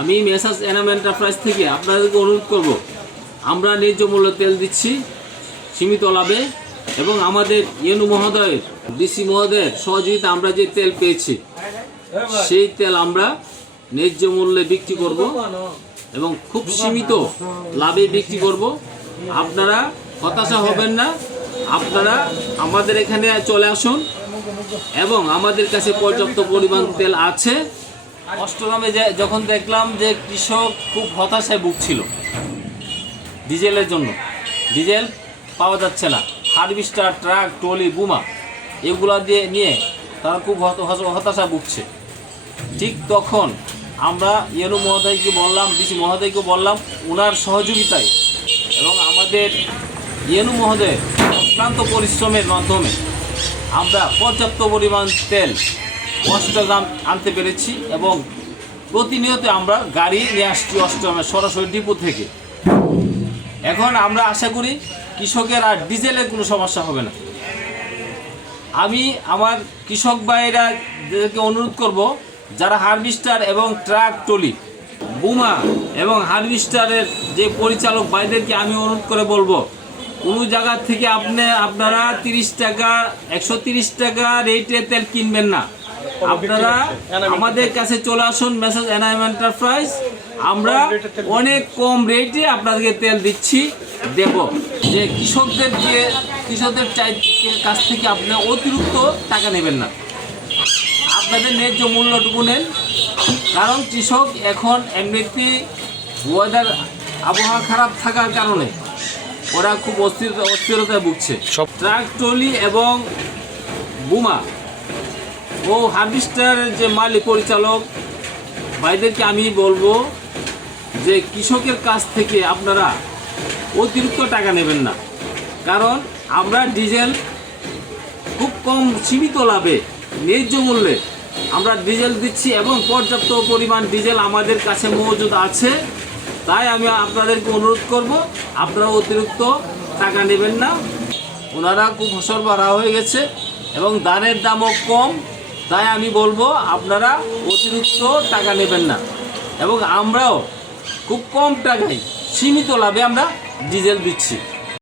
আমি messrs Enam enterprise থেকে আপনাদেরকে অনুরোধ করব, আমরা ন্যায্য মূল্য তেল দিচ্ছি সীমিত লাভে, এবং আমাদের ইউনু মহোদয়ের ডিসি মহোদয়ের সহযোগিতা আমরা যে তেল পেয়েছি সেই তেল আমরা ন্যায্য মূল্যে বিক্রি করব এবং খুব সীমিত লাভে বিক্রি করব। আপনারা হতাশা হবেন না, আপনারা আমাদের এখানে চলে আসুন এবং আমাদের কাছে পর্যাপ্ত পরিমাণ তেল আছে। অষ্টগ্রামে যখন দেখলাম যে কৃষক খুব হতাশায় ভুগছিল ডিজেলের জন্য, ডিজেল পাওয়া যাচ্ছে না, হারভেস্টার, ট্রাক, ট্রলি, বুমা এগুলা দিয়ে নিয়ে তারা খুব হতাশা ভুগছে। ঠিক তখন আমরা ইউনু মহোদয়কে বললাম, ডিসি মহোদয়কে বললাম, ওনার সহযোগিতায় এবং আমাদের ইউনু মহোদয়ের অক্লান্ত পরিশ্রমের মাধ্যমে আমরা পর্যাপ্ত পরিমাণ তেল অষ্টগ্রাম আনতে পেরেছি এবং প্রতিনিয়ত আমরা গাড়ি নিয়ে আসছি অষ্টগ্রামের সরাসরি ডিপো থেকে। এখন আমরা আশা করি কৃষকের আর ডিজেলের কোনো সমস্যা হবে না। আমি আমার কৃষক ভাইদেরকে অনুরোধ করব, যারা হারভেস্টার এবং ট্রাক, ট্রলি, বুমা এবং হারভেস্টারের যে পরিচালক ভাইদেরকে আমি অনুরোধ করে বলবো, কোনো জায়গা থেকে আপনারা 30 টাকা 130 টাকা রেটে তেল কিনবেন না। আপনারা আমাদের কাছে চলে আসুন, মেসার্স এনাম এন্টারপ্রাইজ, আমরা অনেক কম রেটে আপনাদেরকে তেল দিচ্ছি, দেব। যে কৃষকদের কাছ থেকে আপনারা অতিরিক্ত টাকা নেবেন না, আপনাদের ন্যায্য মূল্যটুকু নেন। কারণ কৃষক এখন এমনিতেই ওয়েদার আবহাওয়া খারাপ থাকার কারণে ওরা খুব অস্থিরতায় ভুগছে। সব ট্রাক, ট্রলি এবং বুমা ও হারভেস্টারের যে মালিক পরিচালক ভাইদেরকে আমি বলবো যে কৃষকের কাছ থেকে আপনারা অতিরিক্ত টাকা নেবেন না। কারণ আমরা ডিজেল খুব কম সীমিত লাভে ন্যায্য মূল্যে আমরা ডিজেল দিচ্ছি এবং পর্যাপ্ত পরিমাণ ডিজেল আমাদের কাছে মজুদ আছে। তাই আমি আপনাদেরকে অনুরোধ করব, আপনারা অতিরিক্ত টাকা নেবেন না। ওনারা খুব সরবরাহ হয়ে গেছে এবং ধানের দামও কম, তাই আমি বলবো আপনারা অতিরিক্ত টাকা নেবেন না এবং আমরাও খুব কম টাকায় সীমিত লাভে আমরা ডিজেল দিচ্ছি।